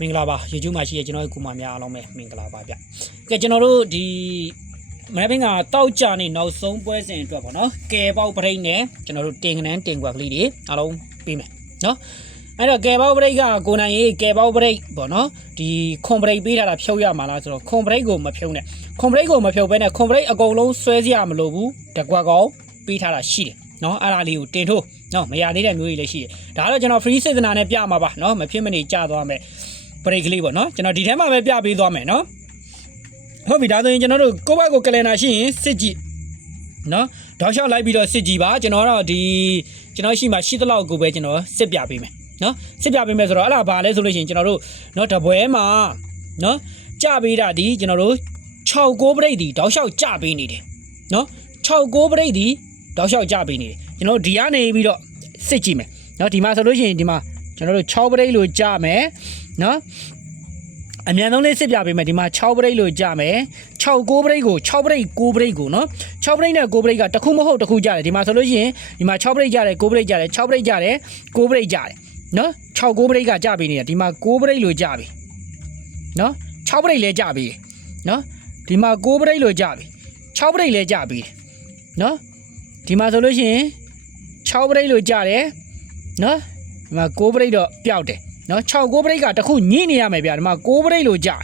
မင်္ဂလာပါ YouTube မှာရှိတဲ့ကျွန်တော်တို့ကူမများအားလုံးပဲမင်္ဂလာပါဗျ။ကဲကျွန်တော်တို့ဒီမနေ့ကတောက်ကြနေနောက်ဆုံးပွဲစဉ်အတွက်ပေါ့နော်။ကဲပေါက်ပရိတ်နဲ့ကျွန်တော်တို့တင်ကနန်းတင်ကွက်ကလေးတွေအားလုံးပြီးမယ်နော်။အဲ့တော့ကဲပေါက်ပရိတ်ကကိုနိုင်ရေးကဲပေါက်ပရိတ်ပေါ့နော်။ဒီခွန်ပရိတ်ပေးထားတာဖြုတ်ရမှာလားဆိုတော့ခွန်ပရိတ်ကိုမဖြုတ်နဲ့။ခွန်ပရိတ်ကိုမဖြုတ်ဘဲနဲ့ခွန်ပရိတ်အကုန်လုံးဆွဲစရာမလိုဘူး။တကွက်ကောင်ပေးထားတာရှိတယ်နော်။အဲ့ဒါလေးကိုတင်ထိုးနော်မရသေးတဲ့မျိုးတွေလည်းရှိတယ်။ဒါတော့ကျွန်တော် free စေတနာနဲ့ပြမှာပါနော်။မဖြစ်မနေကြသွားမယ်။ပရိတ်ကလေးပေါ့နော်ကျွန်တော်ဒီထဲမှာပဲပြပေးသွားမယ်နော်ဟုတ်ပြီဒါဆိုရင်ကျွန်တော်တို့ကိုယ့်ဘက်ကိုကလန်နာရှိရင်စစ်ကြည့်နော်တောက်လျှောက်လိုက်ပြီးတော့စစ်ကြည့်ပါကျွန်တော်တော့ဒီကျွန်တော်ရှိမှရှိသလောက်ကိုပဲကျွန်တော်စစ်ပြပေးမယ်နော်စစ်ပြပေးမယ်ဆိုတော့အဲ့ဒါဘာလဲဆိုလို့ရှိရင်ကျွန်တော်တို့နော်တပွဲမှာနော်ကြပေးတာဒီကျွန်တော်တို့6-9ပရိတ်ဒီတောက်လျှောက်ကြပေးနေတယ်နော်6-9ပရိတ်ဒီတောက်လျှောက်ကြပေးနေတယ်ကျွန်တော်ဒီကနေပြီးတော့စစ်ကြည့်မယ်နော်ဒီမှာဆိုလို့ရှိရင်ဒီမှာကျွန်တော်တို့6ပရိတ်လို့ကြမယ်နော်အမြန်ဆုံးလေးစစ်ပြပေးမယ်ဒီမှာ6ပရိတ်လို့ကြမယ်6-9ပရိတ်ကို6ပရိတ်9ပရိတ်ကိုနော်6ပရိတ်နဲ့9ပရိတ်ကတစ်ခုမဟုတ်တစ်ခုကြတယ်ဒီမှာဆိုလို့ရှိရင်ဒီမှာ6ပရိတ်ကြတယ်9ပရိတ်ကြတယ်6ပရိတ်ကြတယ်9ပရိတ်ကြတယ်နော်6-9ပရိတ်ကကြပေးနေတာဒီမှာ9ပရိတ်လို့ကြပြီနော်6ပရိတ်လည်းကြပြီနော်ဒီမှာ9ပရိတ်လို့ကြပြီ6ပရိတ်လည်းကြပြီနော်ဒီမှာဆိုလို့ရှိရင်6ပရိတ်လို့ကြတယ်နော်ဒီမှာ9ပရိတ်တော့ပျောက်တယ်နော်6-9ပရိတ်ကတခုညှိနေရမယ်ဗျာဒီမှာ9ပရိတ်လို့ကြာ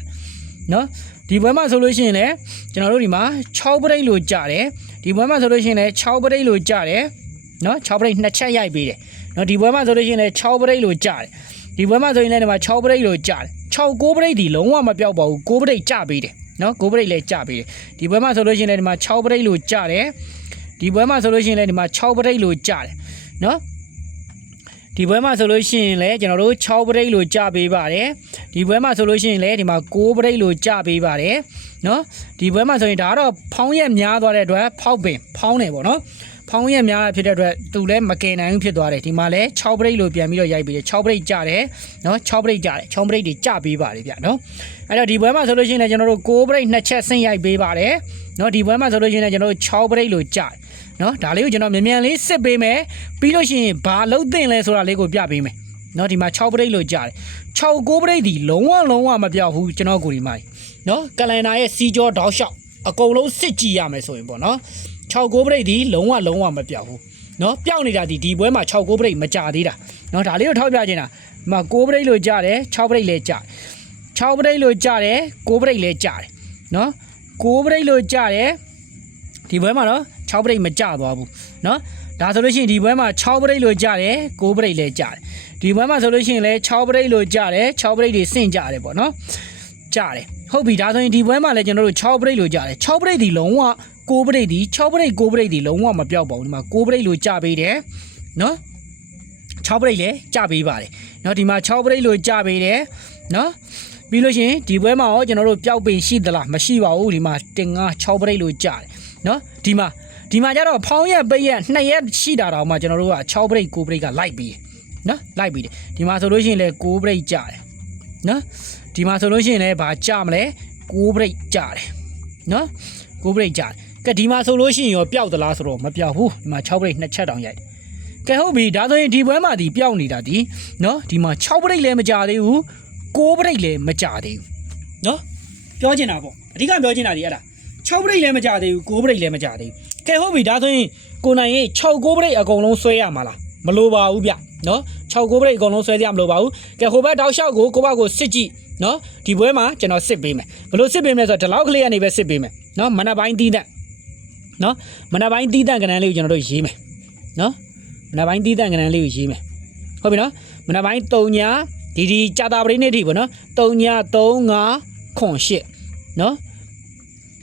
နော်ဒီဘွဲမှာဆိုလို့ရှိရင်လည်းကျွန်တော်တို့ဒီမှာ6ပရိတ်လို့ကြာတယ်ဒီဘွဲမှာဆိုလို့ရှိရင်လည်း6ပရိတ်လို့ကြာတယ်နော်6ပရိတ်နှစ်ချက်ရိုက်ပေးတယ်နော်ဒီဘွဲမှာဆိုလို့ရှိရင်လည်း6ပရိတ်လို့ကြာတယ်ဒီဘွဲမှာဆိုရင်လည်းဒီမှာ6ပရိတ်လို့ကြာတယ်6-9ပရိတ်ဒီလုံးဝမပြောက်ပါဘူး9ပရိတ်ကြာပေးတယ်နော်9ပရိတ်လည်းကြာပေးတယ်ဒီဘွဲမှာဆိုလို့ရှိရင်လည်းဒီမှာ6ပရိတ်လို့ကြာတယ်ဒီဘွဲမှာဆိုလို့ရှိရင်လည်းဒီမှာ6ပရိတ်လို့ကြာတယ်နော်ဒီဘွဲမှာဆိုလို့ရှိရင်လည်းကျွန်တော်တို့6ပရိတ်လို့ကြပေးပါတယ်ဒီဘွဲမှာဆိုလို့ရှိရင်လည်းဒီမှာ9ပရိတ်လို့ကြပေးပါတယ်နော်ဒီဘွဲမှာဆိုရင်ဒါကတော့ဖောင်းရက်များသွားတဲ့အတွက်ဖောက်ပင်ဖောင်းနေပေါ့နော်ဖောင်းရက်များဖြစ်တဲ့အတွက်သူလည်းမကယ်နိုင်ဘူးဖြစ်သွားတယ်ဒီမှာလည်း6ပရိတ်လို့ပြန်ပြီးတော့ရိုက်ပေးတယ်6ပရိတ်ကြတယ်နော်6ပရိတ်ကြတယ်6ပရိတ်တွေကြပေးပါတယ်ဗျနော်အဲ့တော့ဒီဘွဲမှာဆိုလို့ရှိရင်လည်းကျွန်တော်တို့9ပရိတ်နှစ်ချက်ဆင့်ရိုက်ပေးပါတယ်နော်ဒီဘွဲမှာဆိုလို့ရှိရင်လည်းကျွန်တော်တို့6ပရိတ်လို့ကြတယ်နော်ဒါလေးကိုကျွန်တော်မြန်မြန်လေးစစ်ပေးမယ်ပြီးလို့ရှိရင်ဘာလုံးသင့်လဲဆိုတာလေးကိုပြပေးမယ်နော်ဒီမှာ6ပရိတ်လို့ကြားတယ်6-9ပရိတ်ဒီလုံးဝမပြောက်ဘူးကျွန်တော်ကိုဒီမှာနော်ကလန်နာရဲ့စီကြောတောက်လျှောက်အကုန်လုံးစစ်ကြည့်ရမယ်ဆိုရင်ပေါ့နော်6-9ပရိတ်ဒီလုံးဝမပြောက်ဘူးနော်ပြောက်နေတာဒီပွဲမှာ6-9ပရိတ်မကြသေးတာနော်ဒါလေးကိုထောက်ပြခြင်းတာဒီမှာ9ပရိတ်လို့ကြားတယ်6ပရိတ်လည်းကြား6ပရိတ်လို့ကြားတယ်9ပရိတ်လည်းကြားတယ်နော်9ပရိတ်လို့ကြားတယ်ဒီပွဲမှာနော်6ပရိတ်မကြသွားဘူးเนาะဒါဆိုလို့ရှိရင်ဒီဘွဲမှာ6ပရိတ်လို့ကြတယ်9ပရိတ်လည်းကြတယ်ဒီဘွဲမှာဆိုလို့ရှိရင်လည်း6ပရိတ်လို့ကြတယ်6ပရိတ်တွေဆင့်ကြတယ်ပေါ့เนาะကြတယ်ဟုတ်ပြီဒါဆိုရင်ဒီဘွဲမှာလည်းကျွန်တော်တို့6ပရိတ်လို့ကြတယ်6ပရိတ်ဒီလုံးဝ9ပရိတ်ဒီ6ပရိတ်9ပရိတ်ဒီလုံးဝမပြောက်ပါဘူးဒီမှာ9ပရိတ်လို့ကြပေးတယ်เนาะ6ပရိတ်လည်းကြပေးပါတယ်เนาะဒီမှာ6ပရိတ်လို့ကြပေးတယ်เนาะပြီးလို့ရှိရင်ဒီဘွဲမှာရောကျွန်တော်တို့ပျောက်ပင်ရှိသလားမရှိပါဘူးဒီမှာတင်ငါ6ပရိတ်လို့ကြတယ်เนาะဒီမှာကျတော့ဖောင်းရက်ပိတ်ရက်2ရက်ရှိတာတော့မှကျွန်တော်တို့က6ပရိတ်9ပရိတ်ကလိုက်ပြီးနော်လိုက်ပြီးတယ်ဒီမှာဆိုလို့ရှိရင်လည်း9ပရိတ်ကြတယ်နော်ဒီမှာဆိုလို့ရှိရင်လည်းဘာကြမလဲ9ပရိတ်ကြတယ်နော်9ပရိတ်ကြတယ်ကဲဒီမှာဆိုလို့ရှိရင်ရောပျောက်သလားဆိုတော့မပျောက်ဘူးဒီမှာ6ပရိတ်2ချက်တောင်ရိုက်တယ်ကဲဟုတ်ပြီဒါဆိုရင်ဒီဘွဲမှာဒီပျောက်နေတာဒီနော်ဒီမှာ6ပရိတ်လည်းမကြသေးဘူး9ပရိတ်လည်းမကြသေးဘူးနော်ပြောချင်တာပေါ့အဓိကပြောချင်တာဒီအဲ့ဒါ6ပရိတ်လည်းမကြသေးဘူး9ပရိတ်လည်းမကြသေးဘူးကဲဟုတ်ပြီဒါဆိုရင်ကိုနိုင်ရေး6-9ပရိတ်အကုန်လုံးဆွဲရမှာလားမလိုပါဘူးဗျနော်6-9ပရိတ်အကုန်လုံးဆွဲရမလိုပါဘူးကဲဟိုဘက်တောက်လျှောက်ကိုဘက်ကိုစစ်ကြည့်နော်ဒီဘွဲမှာကျွန်တော်စစ်ပေးမယ်ဘယ်လိုစစ်ပေးမလဲဆိုတော့ဒီလောက်ကလေးကနေပဲစစ်ပေးမယ်နော်မနက်ပိုင်းတီးတဲ့နော်မနက်ပိုင်းတီးတဲ့ကဏ္ဍလေးကိုကျွန်တော်တို့ရေးမယ်နော်မနက်ပိုင်းတီးတဲ့ကဏ္ဍလေးကိုရေးမယ်ဟုတ်ပြီနော်မနက်ပိုင်း3ညဒီကြာတာပရိတ်နေ့ထိပေါ့နော်3ည3 5 8နော်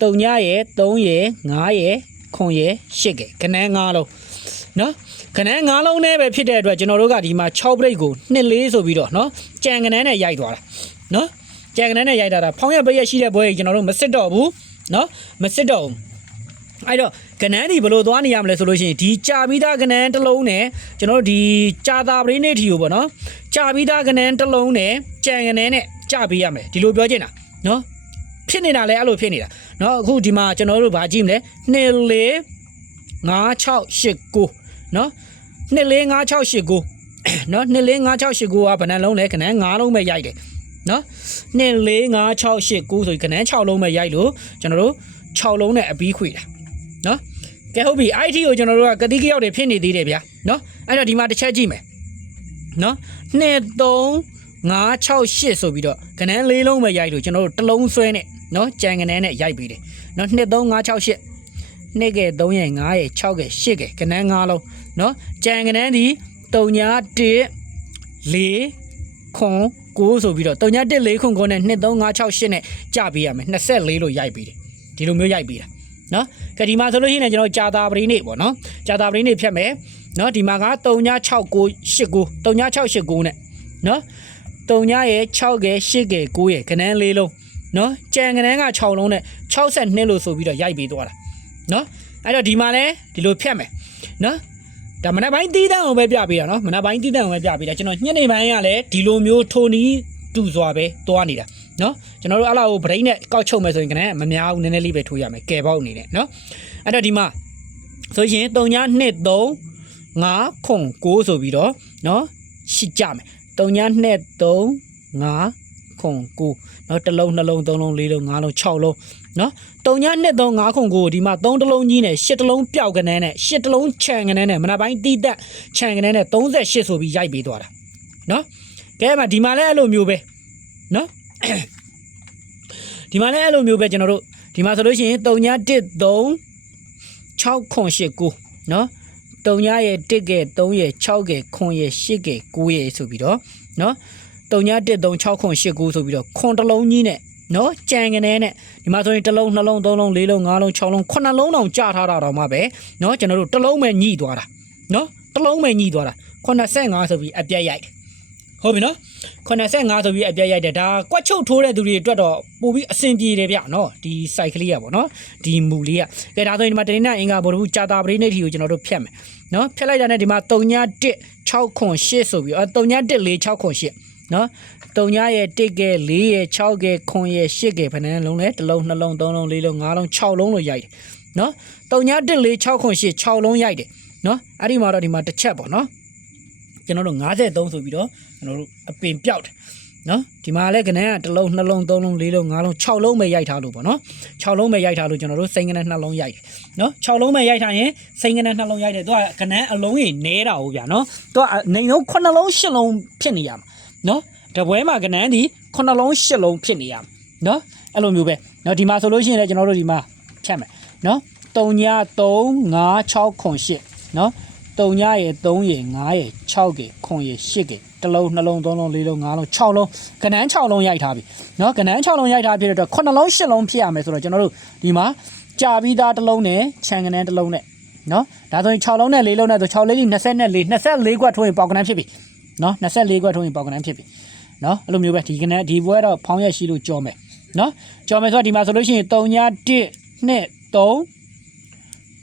3ညရဲ့3ရဲ့5ရဲ့ခွန်ရဲ့8ကဲခဏန်း9လုံးနော်ခဏန်း9လုံးနဲ့ပဲဖြစ်တဲ့အတွက်ကျွန်တော်တို့ကဒီမှာ6ပရိတ်ကို2-4ဆိုပြီးတော့နော်ကြံခဏန်းနဲ့ရိုက်သွားတာနော်ကြံခဏန်းနဲ့ရိုက်တာဖောင်းရပိတ်ရရှိတဲ့ဘွဲကြီးကျွန်တော်တို့မစစ်တော့ဘူးနော်မစစ်တော့ဘူးအဲ့တော့ခဏန်းဒီဘယ်လိုသွားနေရမလဲဆိုလို့ရှိရင်ဒီကြာပြီးသားခဏန်းတစ်လုံးနဲ့ကျွန်တော်တို့ဒီကြာတာပရိတ်နေ့ထီကိုပေါ့နော်ကြာပြီးသားခဏန်းတစ်လုံးနဲ့ကြံခဏန်းနဲ့ကြာပေးရမယ်ဒီလိုပြောချင်တာနော်ဖြစ်နေတာလဲအဲ့လိုဖြစ်နေတာနော်အခုဒီမှာကျွန်တော်တို့ဗာကြည့်မလဲ2-4 5-6-8-9နော်2-4 5-6-8-9နော်2-4 5-6-8-9ကဘယ်နှလုံးလဲခဏ9လုံးပဲရိုက်တယ် နော်2 4 5 6 8 9ဆိုပြီးကနန်း6လုံးပဲရိုက်လို့ကျွန်တော်တို့6လုံးနဲ့အပြီးခွေတာနော်ကဲဟုတ်ပြီ IT ကိုကျွန်တော်တို့ကကတိကရောက်တွေဖြစ်နေသေးတယ်ဗျာနော်အဲ့တော့ဒီမှာတစ်ချက်ကြည့်မယ်နော်2 3 5 6 8ဆိုပြီးတော့ကနန်း4လုံးပဲရိုက်လို့ကျွန်တော်တို့တစ်လုံးဆွဲနဲ့နော်ကြံကနန်းနဲ့ရိုက်ပြီးတယ်နော်2 3 5 6 8 2ကဲ3ရဲ့5ရဲ့6ကဲ8ကဲကနန်း5လုံးနော်ကြံကနန်းဒီ3 1 4 9ဆိုပြီးတော့3 1 1 4 9နဲ့2 3 5 6 8နဲ့ကြပေးရမယ်24လို့ရိုက်ပြီးတယ်ဒီလိုမျိုးရိုက်ပြီးတာနော်ကဲဒီမှာဆိုလို့ရှိရင်ကျွန်တော်ကြာတာပရိနေပေါ့နော်ကြာတာပရိနေဖြတ်မယ်နော်ဒီမှာက3 6 6 9 8 9 3 6 6 8 9နဲ့နော်3ရဲ့6ကဲ8ကဲ9ရဲ့ကနန်း4လုံးနော်ကြံကနန်းက6လုံးနဲ့62လို့ဆိုပြီးတော့ရိုက်ပေးသွားတာနော်အဲ့တော့ဒီမှာလဲဒီလိုဖြတ်မယ်နော်ဒါမနက်ပိုင်းတီးတန်းအောင်ပဲပြပေးတာနော်မနက်ပိုင်းတီးတန်းအောင်ပဲပြပေးတာကျွန်တော်ညနေပိုင်းကလည်းဒီလိုမျိုးထိုနီးတူစွာပဲသွားနေတာနော်ကျွန်တော်တို့အဲ့လောက်ဗရိတ်နဲ့ကောက်ချုပ်မယ်ဆိုရင်ကနန်းမများဘူးနည်းနည်းလေးပဲထိုးရမယ်ကဲပေါက်အနေနဲ့နော်အဲ့တော့ဒီမှာဆိုရင်3 2 3 5 9ဆိုပြီးတော့နော်ရှိကြမယ်3 2 3 5 9နော်တစ်လုံးနှလုံးသုံးလုံးလေးလုံးငါးလုံး6လုံးနော်3 2 2 3 5 9ဒီမှာ3တလုံးကြီးနဲ့8တလုံးပျောက်ကနန်းနဲ့8တလုံးခြံကနန်းနဲ့မနက်ပိုင်းတီးတက်ခြံကနန်းနဲ့38ဆိုပြီးရိုက်ပေးသွားတာနော်ကဲမှာဒီမှာလည်းအဲ့လိုမျိုးပဲနော်ဒီမှာလည်းအဲ့လိုမျိုးပဲကျွန်တော်တို့ဒီမှာဆိုလို့ရှိရင်3 1 1 3 6 8 9နော်3ရဲ့1ကဲ3ရဲ့6ကဲ9ရဲ့8ကဲ9ရဲ့ဆိုပြီးတော့နော်3 1 1 3 6 8 9ဆိုပြီးတော့ခွန်တလုံးကြီးနဲ့နော်ကြံကနန်းနဲ့ဒီမှာဆိုရင်တစ်လုံးနှလုံးသုံးလုံးလေးလုံးငါးလုံး6လုံး9လုံးတောင်ကြာထားတာတော့မှပဲနော်ကျွန်တော်တို့တစ်လုံးပဲညှိသွားတာနော်တစ်လုံးပဲညှိသွားတာ85ဆိုပြီးအပြတ်ရိုက်ဟုတ်ပြီနော်85ဆိုပြီးအပြတ်ရိုက်တယ်ဒါကွက်ချုပ်ထိုးတဲ့သူတွေအတွက်တော့ပို့ပြီးအဆင်ပြေတယ်ဗျနော်ဒီ site ကလေးอ่ะဗောနော်ဒီမူလေးอ่ะကဲဒါဆိုရင်ဒီမှာတရင်နဲ့အင်္ဂါဘော်ဘူးကြာတာပရိနေထီကိုကျွန်တော်တို့ဖြတ်မယ်နော်ဖြတ်လိုက်တာနဲ့ဒီမှာ3 1 6 8ဆိုပြီး3 1 1 4 6 8နော်3ရဲ့1ကဲ4ရဲ့6ကဲ9ရဲ့8ကဲဖနန်းလုံးလဲတစ်လုံးနှလုံး3လုံး4လုံး5လုံး6လုံးလို့ရိုက်တယ်နော်3 1 1 4 6 8 6လုံးရိုက်တယ်နော်အဲ့ဒီမှာတော့ဒီမှာတစ်ချက်ပေါ့နော်ကျွန်တော်တို့53ဆိုပြီးတော့ကျွန်တော်တို့အပင်ပြောက်တယ်နော်ဒီမှာလည်းကနန်းကတစ်လုံးနှလုံး3လုံး4လုံး5လုံး6လုံးပဲရိုက်ထားလို့ပေါ့နော်6လုံးပဲရိုက်ထားလို့ကျွန်တော်တို့စိန်ကနန်း2လုံးရိုက်တယ်နော်6လုံးပဲရိုက်ထားရင်စိန်ကနန်း2လုံးရိုက်တယ်သူကကနန်းအလုံးကြီးနဲတာဟုတ်ဗျာနော်သူကနေလုံး9လုံး10လုံးဖြစ်နေရမှာနော်တပွဲမှာကနန်းဒီ9လုံး10လုံးဖြစ်နေရမှာနော်အဲ့လိုမျိုးပဲနော်ဒီမှာဆိုလို့ရှိရင်လည်းကျွန်တော်တို့ဒီမှာဖြတ်မယ်နော်3 3 5 6 8နော်3ရဲ့3ရဲ့5ရဲ့6ရဲ့9ရဲ့8ရဲ့တစ်လုံးနှလုံး3လုံး4လုံး5လုံး6လုံးကနန်း6လုံးရိုက်ထားပြီเนาะကနန်း6လုံးရိုက်ထားဖြစ်တဲ့အတွက်9လုံး10လုံးဖြစ်ရမယ်ဆိုတော့ကျွန်တော်တို့ဒီမှာကြာပြီးသားတစ်လုံးနဲ့ခြံကနန်းတစ်လုံးနဲ့เนาะဒါဆိုရင်6လုံးနဲ့4လုံးနဲ့ဆို6လေးကြီး24ခွက်ထိုးရင်ပေါက်ကနန်းဖြစ်ပြီเนาะ24ခွက်ထိုးရင်ပေါက်ကနန်းဖြစ်ပြီเนาะအဲ့လိုမျိုးပဲဒီကနန်းဒီဘွဲတော့ဖောင်းရက်ရှိလို့ကြော်မယ်เนาะကြော်မယ်ဆိုတော့ဒီမှာဆိုလို့ရှိရင်3 1 2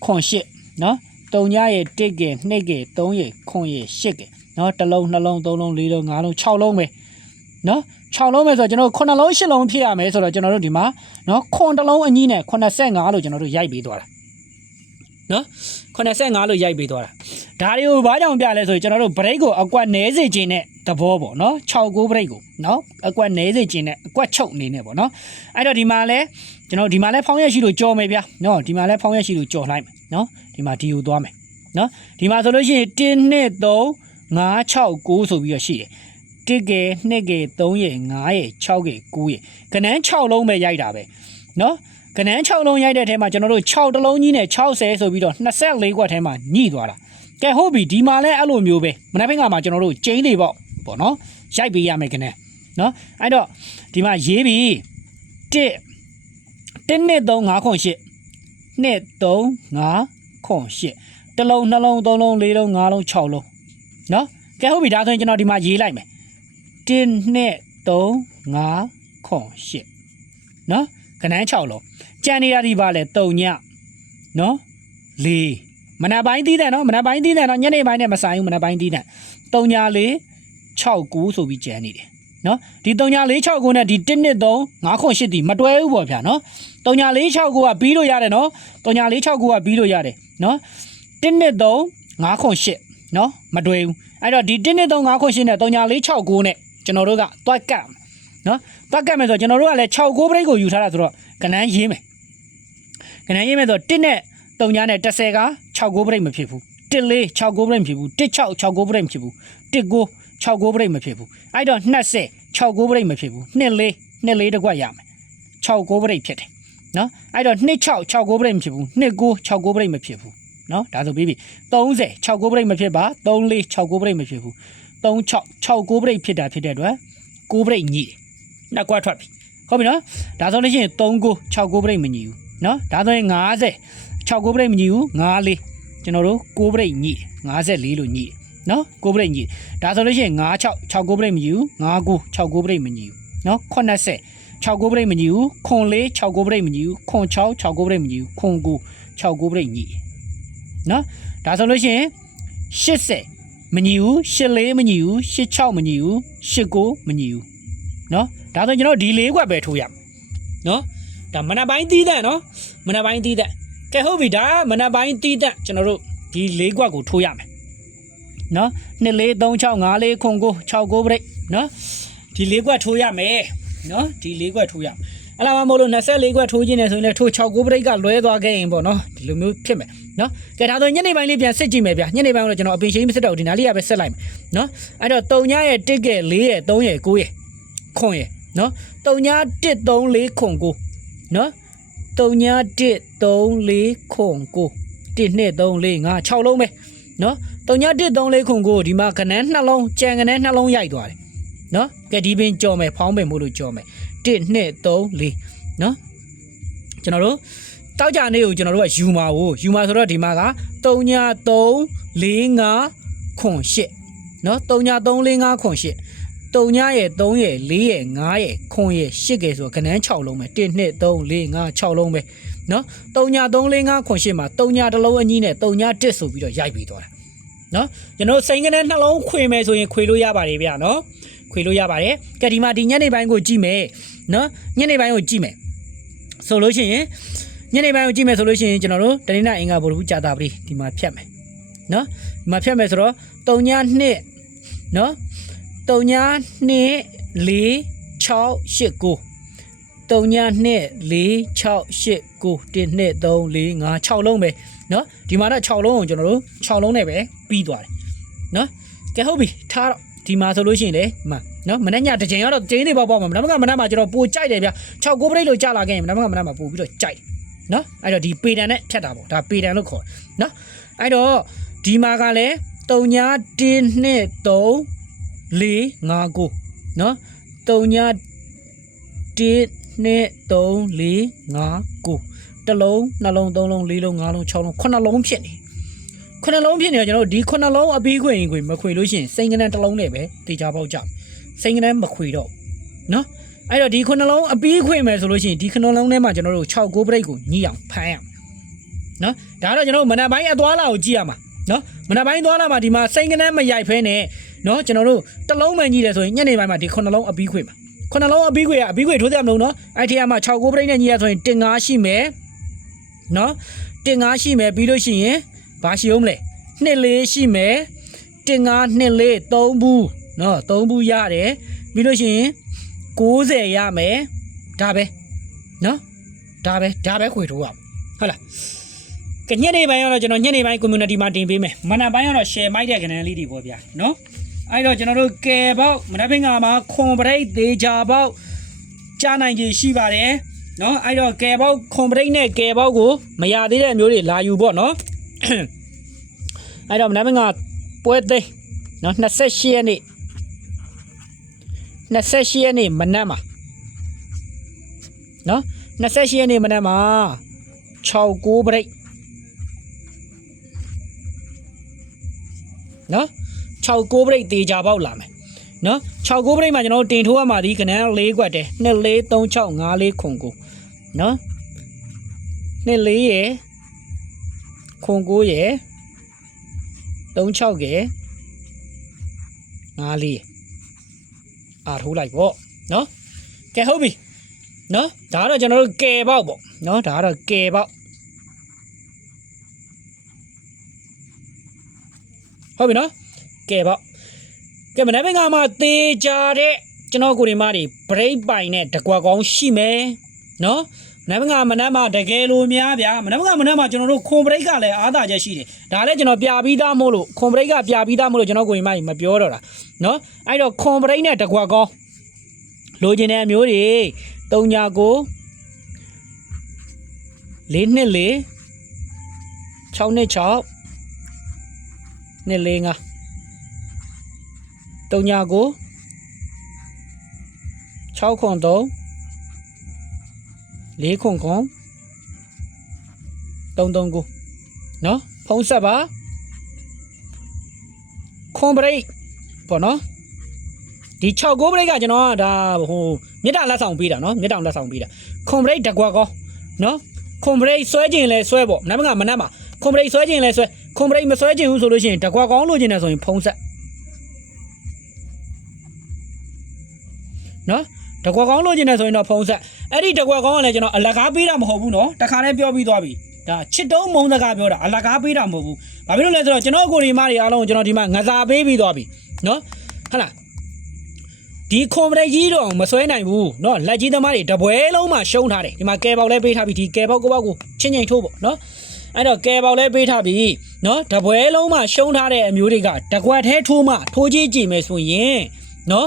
3 8เนาะ3ရဲ့1ကဲ2ကဲ3ရဲ့9ရဲ့8ကဲเนาะတစ်လုံးနှလုံး3လုံး4လုံး5လုံး6လုံးပဲเนาะ6လုံးပဲဆိုတော့ကျွန်တော်9လုံး10လုံးဖြစ်ရမယ်ဆိုတော့ကျွန်တော်တို့ဒီမှာเนาะခွန်တစ်လုံးအကြီးနဲ့85လို့ကျွန်တော်တို့ရိုက်ပေးသွားတာเนาะ85လို့ရိုက်ပေးသွားတာဒါတွေကိုဘာကြောင့်ပြလဲဆိုရင်ကျွန်တော်တို့ break ကိုအကွက်နဲစေခြင်းနဲ့သဘောပေါ့เนาะ69 break ကိုเนาะအကွက်နဲစေခြင်းနဲ့အကွက်ချုပ်အနေနဲ့ပေါ့เนาะအဲ့တော့ဒီမှာလဲကျွန်တော်ဒီမှာလဲဖောင်းရက်ရှိလို့ကြော်မယ်ဗျာเนาะဒီမှာလဲဖောင်းရက်ရှိလို့ကြော်လိုက်မယ်เนาะဒီမှာဒီကိုသွားမယ်เนาะဒီမှာဆိုလို့ရှိရင်1 2 3 5 6 9ဆိုပြီးတော့ရှိတယ်1ကဲ2ကဲ3ရဲ့5ရဲ့6ကဲ9ရဲ့ကနန်း6လုံးပဲရိုက်တာပဲเนาะကနန်း6လုံးရိုက်တဲ့အထဲမှာကျွန်တော်တို့6တလုံးကြီးနဲ့60ဆိုပြီးတော့24ခွက်ထဲမှာညှိသွားတာကဲဟုတ်ပြီဒီမှာလဲအဲ့လိုမျိုးပဲမနေ့ကမှကျွန်တော်တို့ကျင်းတွေပေါ့เนาะရိုက်ပေးရမယ်ကနန်းเนาะအဲ့တော့ဒီမှာရေးပြီ1 2 3 5 8 2 3 5 8တစ်လုံးနှလုံး3လုံး4လုံး5လုံး6လုံးเนาะကဲဟုတ်ပြီဒါဆိုရင်ကျွန်တော်ဒီမှာရေးလိုက်မယ်1 2 3 5 8เนาะကနန်း6လုံးကြံနေတာဒီပါလဲ3ညเนาะ4မနက်ပိုင်းတီးတယ်เนาะမနက်ပိုင်းတီးတယ်เนาะညနေပိုင်းနဲ့မဆိုင်ဘူးမနက်ပိုင်းတီးတယ်3ည4 6 9ဆိုပြီးကြံနေတယ်เนาะဒီ3ည4 6 9နဲ့ဒီ1 2 3 5 8ဒီမတွဲဘူးပေါ့ဗျာเนาะ3ည4 6 9ကပြီးလို့ရတယ်เนาะ3ည4 6 9ကပြီးလို့ရတယ်เนาะ1 2 3 5 8เนาะမတွေ့ဘူးအဲ့တော့ဒီ1 2 3 5 8နဲ့3 4 6 9နဲ့ကျွန်တော်တို့ကတွက်ကတ် နော်တွက်ကတ်မယ်ဆိုတော့ကျွန်တော်တို့ကလည်း6 9ပရိတ်ကိုယူထားတာဆိုတော့ကနန်းရေးမယ်ကနန်းရေးမယ်ဆိုတော့1နဲ့3ညာနဲ့10က6 9ပရိတ်မဖြစ်ဘူး1 4 6 9ပရိတ်မဖြစ်ဘူး1 6 6 9ပရိတ်မဖြစ်ဘူး1 9 6 9ပရိတ်မဖြစ်ဘူးအဲ့တော့20 6 9ပရိတ်မဖြစ်ဘူး2 4 2 4တကွက်ရမယ်6 9ပရိတ်ဖြစ်တယ်နော်အဲ့တော့2 6 6 9ပရိတ်မဖြစ်ဘူး2 9 6 9ပရိတ်မဖြစ်ဘူးနော်ဒါဆိုပြီးပြီ30 6 9ပရိတ်မဖြစ်ပါ3 4 6 9ပရိတ်မဖြစ်ဘူး3 6 6 9ပရိတ်ဖြစ်တာဖြစ်တဲ့အတွက်9ပရိတ်ညိတယ်နှစ်ကွက်ထွက်ပြီဟုတ်ပြီနော်ဒါဆိုလို့ရှိရင်3 9 6 9ပရိတ်မညိဘူးနော်ဒါဆိုရင်50 6 9ပရိတ်မညိဘူး5 4ကျွန်တော်တို့9ပရိတ်ညိ54လို့ညိတယ်နော်9ပရိတ်ညိဒါဆိုလို့ရှိရင်5 6 6 9ပရိတ်မညိဘူး5 9 6 9ပရိတ်မညိဘူးနော်80 6 9ပရိတ်မညိဘူးခွန်4 6 9ပရိတ်မညိဘူးခွန်6 6 9ပရိတ်မညိဘူးခွန်9 6 9ပရိတ်ညိနော်ဒါဆိုလို့ရှိရင်80မညိဘူး84မညိဘူး86မညိဘူး89မညိဘူးနော်ဒါဆိုကျွန်တော်ဒီ၄ခွက်ပဲထိုးရမယ်နော်ဒါမနက်ပိုင်းတီးတဲ့နော်မနက်ပိုင်းတီးတဲ့ကဲဟုတ်ပြီဒါမနက်ပိုင်းတီးတဲ့ကျွန်တော်တို့ဒီ၄ခွက်ကိုထိုးရမယ်နော်2 4 3 6 5 4ခွန်9 6 9ပရိတ်နော်ဒီ၄ခွက်ထိုးရမယ်နော်ဒီ၄ခွက်ထိုးရမယ်အဲ့လာမှမဟုတ်လို့24ခွက်ထိုးခြင်းနဲ့ဆိုရင်လည်းထိုး6 9ပရိတ်ကလွဲသွားခဲ့ရင်ပေါ့နော်ဒီလိုမျိုးဖြစ်မယ်နော်ကဲဒါဆိုညနေပိုင်းလေးပြန်စစ်ကြည့်မယ်ဗျညနေပိုင်းတော့ကျွန်တော်အပင်ရှိမစစ်တော့ဒီနားလေးကပဲဆက်လိုက်မယ်နော်အဲ့တော့3ညရဲ့1ရဲ့4ရဲ့3ရဲ့9ရဲ့ခွန်ရဲ့နော်3ည1 3 4ခွန်9နော်3ည1 3 4ခွန်9 1 2 3 4 5 6လုံးပဲနော်3ည1 3 4ခွန်9ဒီမှာကနန်း2လုံးကြံကနန်း2လုံးရိုက်သွားတယ်နော်ကဲဒီပင်ကြော်မယ်ဖောင်းပင်မို့လို့ကြော်မယ်1 2 3 4နော်ကျွန်တော်တို့တောက်ကြနေကိုကျွန်တော်တို့ကယူမာကိုယူမာဆိုတော့ဒီမှာက3ည3 4 5ခွန်8နော်3ည3 4 5ခွန်8 3ညရဲ့3ရဲ့4ရဲ့5ရဲ့ခွန်ရဲ့8ကဲဆိုတော့ကနန်း6လုံးပဲ1 2 3 4 5 6လုံးပဲနော်3ည3 4 5ခွန်8မှာ3ညတစ်လုံးအကြီးနဲ့3ည1ဆိုပြီးတော့ရိုက်ပြီးသွားတာနော်ကျွန်တော်စိန်ကနန်းနှလုံးခွေမယ်ဆိုရင်ခွေလို့ရပါတယ်ဗျာနော်ခွေလို့ရပါတယ်ကဲဒီမှာဒီညနေပိုင်းကိုကြည့်မယ်နော်ညနေပိုင်းကိုကြည့်မယ်ဆိုလို့ရှိရင်ညနေပိုင်းကိုကြည့်မယ်ဆိုလို့ရှိရင်ကျွန်တော်တို့တနင်္လာအင်္ဂါဗုဒ္ဓဟူးကြာတာပတိဒီမှာဖြတ်မယ်နော်ဒီမှာဖြတ်မယ်ဆိုတော့3ည2နော်3ည2 4 6 8 9 3ည2 4 6 8 9 1 2 3 4 5 6လုံးပဲနော်ဒီမှာတော့6လုံးကိုကျွန်တော်တို့6လုံးနဲ့ပဲပြီးသွားတယ်နော်ကဲဟုတ်ပြီထားတော့ဒီမှာဆိုလို့ရှိရင်လေဒီမှာနော်မနေ့ညတစ်ချိန်ကတော့ကျင်းနေပေါ့မှာမနက်ကမနက်မှာကျွန်တော်ပိုကြိုက်တယ်ဗျ6 9ပရိတ်လို့ကြာလာခဲ့ရင်မနက်ကမနက်မှာပို့ပြီးတော့ကြိုက်နော်အဲ့တော့ဒီပေတန်နဲ့ဖြတ်တာပေါ့ဒါပေတန်လို့ခေါ်တယ်နော်အဲ့တော့ဒီမှာကလည်း3ည1 2 3 4 5 9နော်3ည1 2 3 4 5 9တစ်လုံးနှလုံး3လုံး4လုံး5လုံး6လုံး9လုံးဖြစ်နေ9လုံးဖြစ်နေတော့ကျွန်တော်ဒီ9လုံးအပြီးခွေရင်ခွေမခွေလို့ရှိရင်စိန်ကနန်းတစ်လုံးနဲ့ပဲတေချာပေါက်ကြစိန်ကနန်းမခွေတော့နော်အဲ့တော့ဒီ9လုံးအပြီးခွေမယ်ဆိုလို့ရှိရင်ဒီ9လုံးထဲမှာကျွန်တော်တို့6 9ပရိတ်ကိုညှိအောင်ဖမ်းရမယ်နော်ဒါတော့ကျွန်တော်တို့မနက်ပိုင်းအသွားလာကိုကြည့်ရမှာနော်မနက်ပိုင်းသွားလာမှာဒီမှာစိန်ကနန်းမရိုက်ဖဲနဲ့နော်ကျွန်တော်တို့တစ်လုံးမှညှိတယ်ဆိုရင်ညနေပိုင်းမှာဒီ9လုံးအပြီးခွေမှာ9လုံးအပြီးခွေကအပြီးခွေထိုးတယ်မလို့နော်အဲ့ဒီမှာ6 9ပရိတ်နဲ့ညှိရဆိုရင်တင်5ရှိမယ်နော်တင်5ရှိမယ်ပြီးလို့ရှိရင်ဘာရှိအောင်မလဲ2 4ရှိမယ်တင်5 2 4 3ဘူးနော်3ဘူးရတယ်ပြီးလို့ရှိရင်90ရမယ်ဒါပဲနော်ဒါပဲခွေထိုးရအောင်ဟုတ်လားကညနေပိုင်းကတော့ကျွန်တော်ညနေပိုင်း community မှာတင်ပေးမယ်မနက်ပိုင်းကတော့ share မိုက်တဲ့ကဏ္ဍလေးတွေပေါ့ဗျာနော်အဲ့တော့ကျွန်တော်တို့ကယ်ပေါက်မနက်ပိုင်းကမှာခွန်ပရိတ်သေးချာပေါက်ကြားနိုင်ကြီးရှိပါတယ်နော်အဲ့တော့ကယ်ပေါက်ခွန်ပရိတ်နဲ့ကယ်ပေါက်ကိုမရသေးတဲ့မျိုးတွေလာယူပေါ့နော်အဲ့တော့မနက်ပိုင်းကပွဲသိမ်းနော်28ရက်နေ့မနက်မှာနော်28ရက်နေ့မနက်မှာ6 9ပရိတ်နော်6 9ပရိတ်တေချာပေါက်လာမယ်နော်6 9ပရိတ်မှာကျွန်တော်တို့တင်ထိုးရမှာဒီကနန်း4ခွက်တယ်2 4 3 6 5 4ခွန်9နော်2 4ရယ်ခွန်9ရယ်3 6ရယ်5 4အားထိုးလိုက်ပေါ့နော်ကဲဟုတ်ပြီနော်ဒါကတော့ကျွန်တော်တို့ကယ်ပေါက်ပေါ့နော်ဒါကတော့ကယ်ပေါက်ဟုတ်ပြီနော်ကဲပေါ့ကဲမနေ့ကမှတေချာတဲ့ ကျွန်တော်ကိုဒီမားတွေ break ပိုင်နဲ့တကွက်ကောင်းရှိမယ်နော်မနက်မနက်မှာတကယ်လို့များဗျာမနက်မှာကျွန်တော်တို့ခွန် break ကလည်းအားသာချက်ရှိတယ်ဒါလည်းကျွန်တော်ပြပြီးသားမို့လို့ခွန် break ကပြပြီးသားမို့လို့ကျွန်တော်ကိုဒီမားမပြောတော့တာနော်အဲ့တော့ခွန် break နဲ့တကွက်ကောင်းလိုချင်တဲ့အမျိုးတွေ3ညာကို4နှစ်4 6နှစ်6နှစ်4 5 3ညာကို6ခွန်3 4ခွန်ခွန်3ကိုနော်ဖုံးဆက်ပါခွန် break ပေါ့နော်ဒီ6ကိုဘရိတ်ကကျွန်တော်ကဒါဟိုမြစ်တာလက်ဆောင်ပေးတာနော်မြစ်တာလက်ဆောင်ပေးတာခွန်ဘရိတ်တကွက်ကောနော်ခွန်ဘရိတ်ဆွဲခြင်းလဲဆွဲပေါ့မနက်မှာခွန်ဘရိတ်ဆွဲခြင်းလဲဆွဲခွန်ဘရိတ်မဆွဲခြင်းဘူးဆိုလို့ရှိရင်တကွက်ကောင်းလို့ခြင်းတယ်ဆိုရင်ဖုံးဆက်နော်တကွက်ကောင်းလို့ခြင်းတယ်ဆိုရင်တော့ဖုံးဆက်အဲ့ဒီတကွက်ကောင်းကလည်းကျွန်တော်အလကားပေးတာမဟုတ်ဘူးနော်တခါတည်းပြောပြီးသွားပြီဒါချစ်တုံးမုံစကားပြောတာအလကားပေးတာမဟုတ်ဘူးဘာဖြစ်လို့လဲဆိုတော့ကျွန်တော်ကိုရီမတွေအားလုံးကျွန်တော်ဒီမှာငစားပေးပြီးသွားပြီနော်ဟုတ်လားဒီခွန်ပရိတ်ကြီးတော့မဆွဲနိုင်ဘူးเนาะလက်ကြီးသမားတွေတပွဲလုံးမှာရှုံးထားတယ်ဒီမှာကဲပေါက်လဲပေးထားပြီဒီကဲပေါက်ကိုပေါက်ကိုချင်းချင်းထိုးပေါ့เนาะအဲ့တော့ကဲပေါက်လဲပေးထားပြီเนาะတပွဲလုံးမှာရှုံးထားတဲ့အမျိုးတွေကတကွက်သေးထိုးမှထိုးကြီးကြည့်မယ်ဆိုရင်เนาะ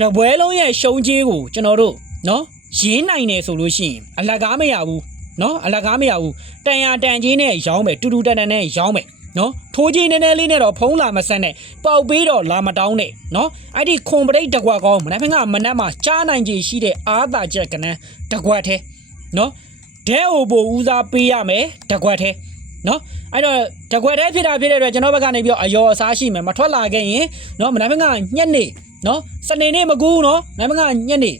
တပွဲလုံးရဲ့ရှုံးကြီးကိုကျွန်တော်တို့เนาะရင်းနိုင်တယ်ဆိုလို့ရှိရင်အလကားမရဘူးเนาะအလကားမရဘူးတန်ရတန်ကြီးနဲ့ရောင်းမယ်တူတူတန်တန်နဲ့ရောင်းမယ်နော်ထိုးကြီးနည်းနည်းလေးနဲ့တော့ဖုံးလာမဆက်နဲ့ပေါက်ပေးတော့လာမတောင်းနဲ့နော်အဲ့ဒီခွန်ပရိတ်တကွက်ကောင်းမနက်မှာကြားနိုင်ကြရှိတဲ့အာသာချက်ကနန်းတကွက်သေးနော်ဒဲအိုပိုဦးစားပေးရမယ်တကွက်သေးနော်အဲ့တော့တကွက်သေးဖြစ်တဲ့အတွက်ကျွန်တော်ဘက်ကနေပြီးတော့အယောအစားရှိမယ်မထွက်လာခဲ့ရင်နော်မနက်ညက်နေနော်စနေနေ့မကူးနော်မနက်ညက်နေ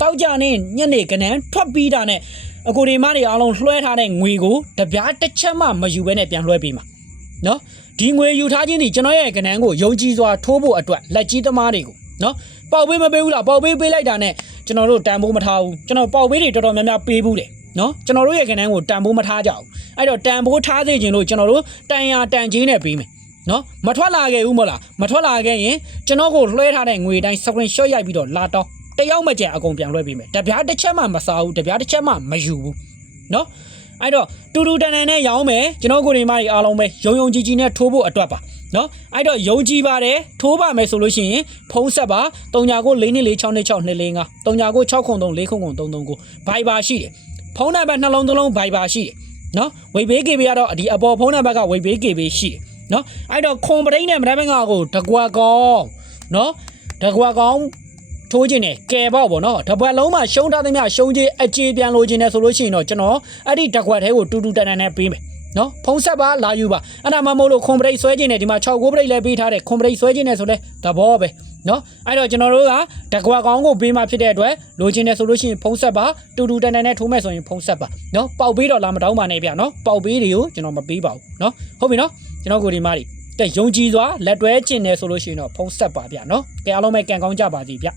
တောက်ကြနေညက်နေကနန်းထွက်ပြီးတာနဲ့အကိုဒီမတွေအားလုံးလွှဲထားတဲ့ငွေကိုတပြားတစ်ချက်မှမယူဘဲနဲ့ပြန်လွှဲပေးမှာနော်ဒီငွေယူထားခြင်းဒီကျွန်တော်ရဲ့ကဏ္ဍကိုယုံကြည်စွာထိုးဖို့အတွက်လက်ကြီးသမားတွေကိုနော်ပေါက်ပေးမပေးဘူးလားပေါက်ပေးပေးလိုက်တာနဲ့ကျွန်တော်တို့တန်ဖိုးမထားဘူးကျွန်တော်ပေါက်ပေးတွေတော်တော်များများပေးဘူးတယ်နော်ကျွန်တော်တို့ရဲ့ကဏ္ဍကိုတန်ဖိုးမထားကြဘူးအဲ့တော့တန်ဖိုးထားစေခြင်းလို့ကျွန်တော်တို့တန်ရာတန်ကြီးနဲ့ပေးမယ်နော်မထွက်လာခဲ့ဘူးမလားမထွက်လာခဲ့ရင်ကျွန်တော်ကိုလွှဲထားတဲ့ငွေတိုင်း screenshot ရိုက်ပြီးတော့လာတောင်းတယောက်မကြံအကုန်ပြန်လွှဲပေးမယ်တပြားတစ်ချက်မှမစားဘူးတပြားတစ်ချက်မှမယူဘူးနော်အဲ့တော့တူတူတန်တန်နဲ့ရောင်းမယ်ကျွန်တော်ကိုဒီမတွေအားလုံးပဲယုံကြည်နဲ့ထိုးဖို့အတွက်ပါနော်အဲ့တော့ယုံကြည်ပါတယ်ထိုးပါမယ်ဆိုလို့ရှိရင်ဖုံးဆက်ပါ3ညာကို4နှစ်4 6နှစ်6နှစ်4 5 3ညာကို6ခွန်3 4ခွန်3 3ကိုဘိုင်ဘာရှိတယ်ဖုံးနံပါတ်နှလုံးဘိုင်ဘာရှိတယ်နော်ဝေဘေး KB ကတော့ဒီအပေါ်ဖုံးနံပါတ်ကဝေဘေး KB ရှိတယ်နော်အဲ့တော့ခွန်ပရိတ်နဲ့မနက်ပိုင်းကိုတကွက်ကောင်းနော်တကွက်ကောင်းထိုးခြင်းနဲ့ကဲပေါ့ဗောနော်တပွက်လုံးမှာရှုံးထားသမျှရှုံးခြင်းအခြေပြန်လိုခြင်းနဲ့ဆိုလို့ရှိရင်တော့ကျွန်တော်အဲ့ဒီတကွက်သေးကိုတူတူတန်တန်နဲ့ပေးမယ်နော်ဖုံးဆက်ပါလာယူပါအဲ့ဒါမှမဟုတ်လို့ခွန်ပရိတ်ဆွဲခြင်းနဲ့ဒီမှာ6ကိုပရိတ်လည်းပေးထားတယ်ခွန်ပရိတ်ဆွဲခြင်းနဲ့ဆိုလဲသဘောပဲနော်အဲ့တော့ကျွန်တော်တို့ကတကွက်ကောင်းကိုပေးမှဖြစ်တဲ့အတွက်လိုချင်တယ်ဆိုလို့ရှိရင်ဖုံးဆက်ပါတူတူတန်တန်နဲ့ထိုးမယ်ဆိုရင်ဖုံးဆက်ပါနော်ပေါက်ပေးတော့လာမတောင်းပါနဲ့ဗျနော်ပေါက်ပေးတွေကိုကျွန်တော်မပေးပါဘူးနော်ဟုတ်ပြီနော်ကျွန်တော်ကိုဒီမားတွေတဲ့ယုံကြည်စွာလက်တွဲခြင်းနဲ့ဆိုလို့ရှိရင်တော့ဖုံးဆက်ပါဗျနော်ကဲအားလုံးပဲကံကောင်းကြပါစီဗျ